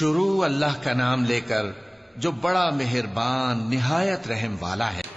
शुरू अल्लाह का नाम लेकर जो बड़ा मेहरबान निहायत रहम वाला है।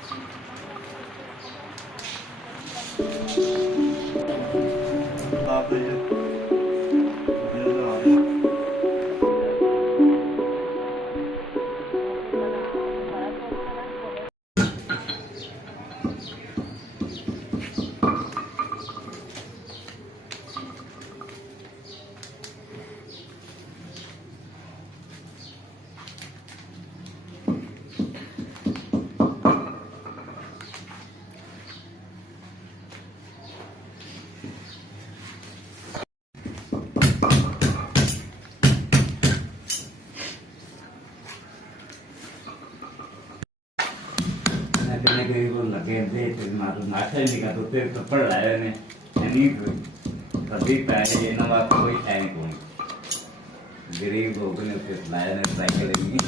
लगे थे नाश्ता नहीं का तो फिर थप्पड़ लाया ने नहीं कभी पहले ये ना बात कोई है नहीं कोई गरीब लोग ने फिर लाया ने साइकिल नहीं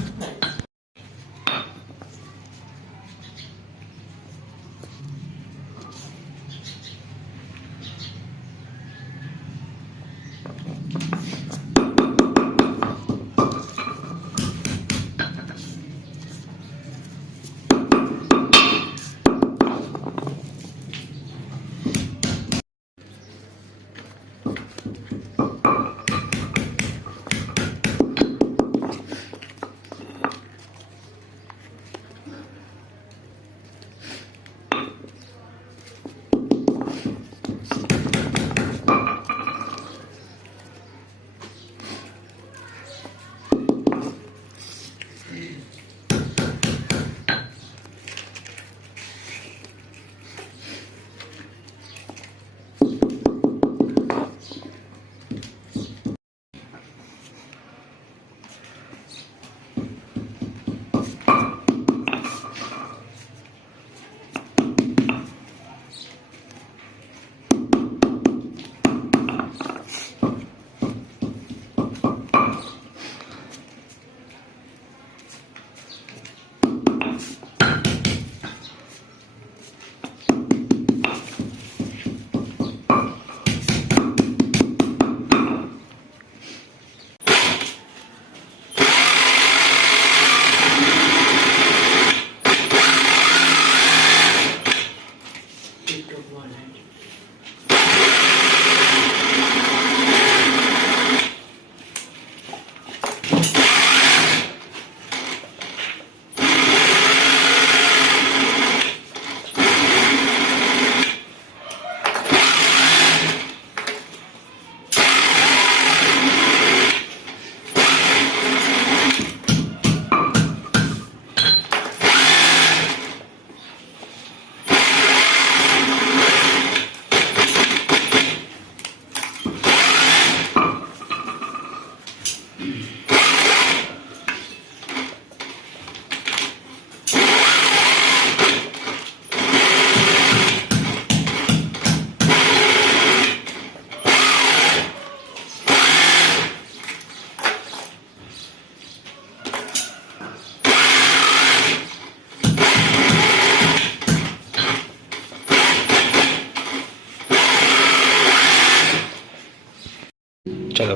चलो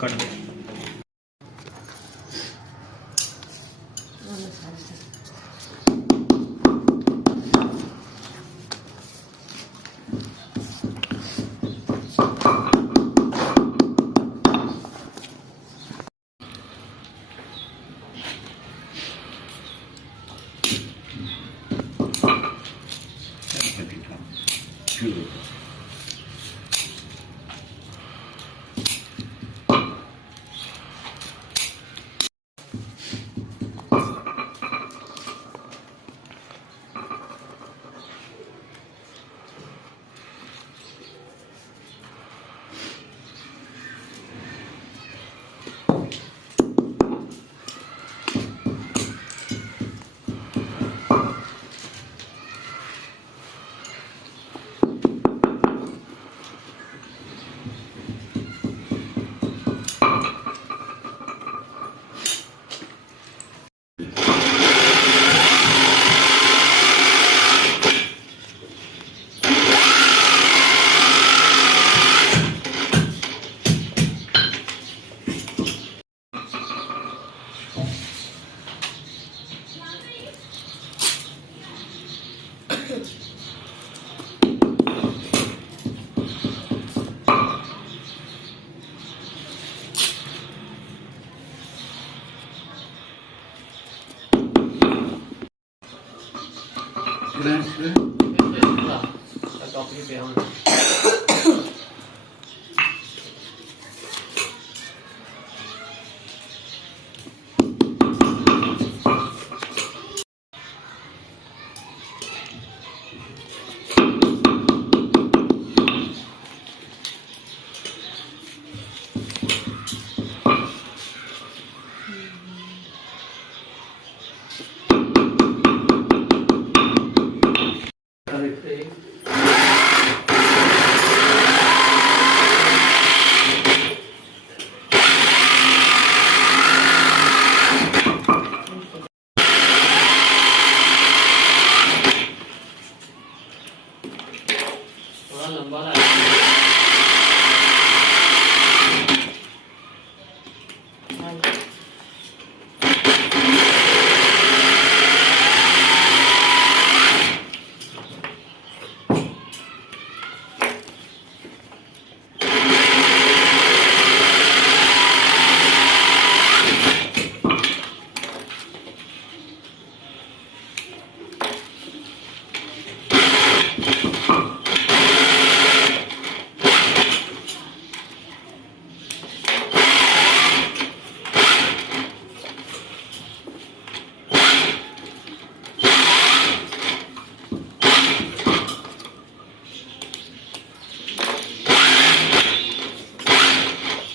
कर दे।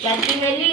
चाची मेरी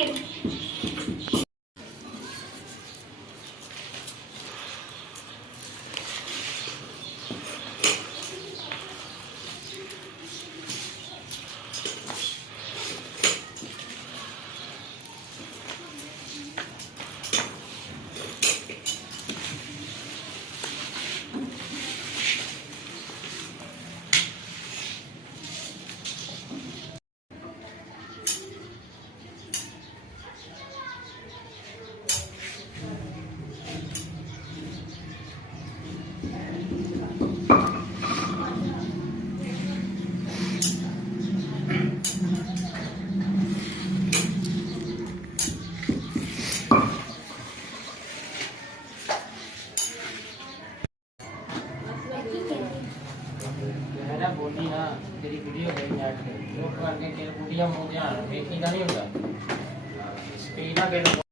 मेरा बोली ना तेरी वीडियो है नेट पे वो करके तेरे वीडियो में ध्यान देखी का नहीं होता स्पीड ना के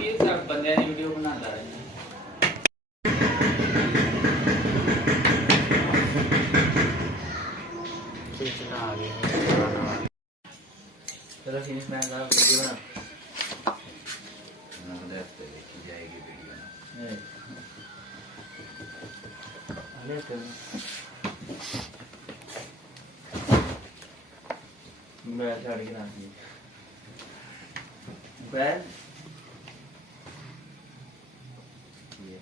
ये सब बंदे ने वीडियो बनाता है चलो आगे चलो फिनिश मैच का वीडियो बना देखी जाएगी वीडियो ए अरे तो मैं छाड़ के ना बैल ये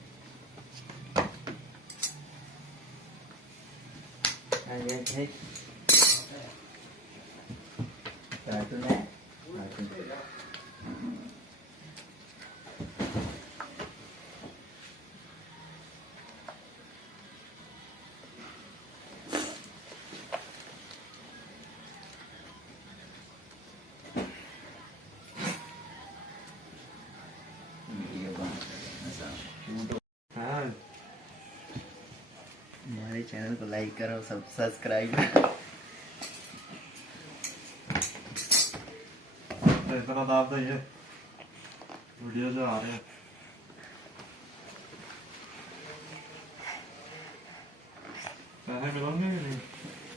आगे है कार्टून है कार्टून हाँ हमारे चैनल को लाइक करो सब सब्सक्राइब इतना दाब है ये वीडियो जो आ रहे हैं पैसे मिलेंगे कि नहीं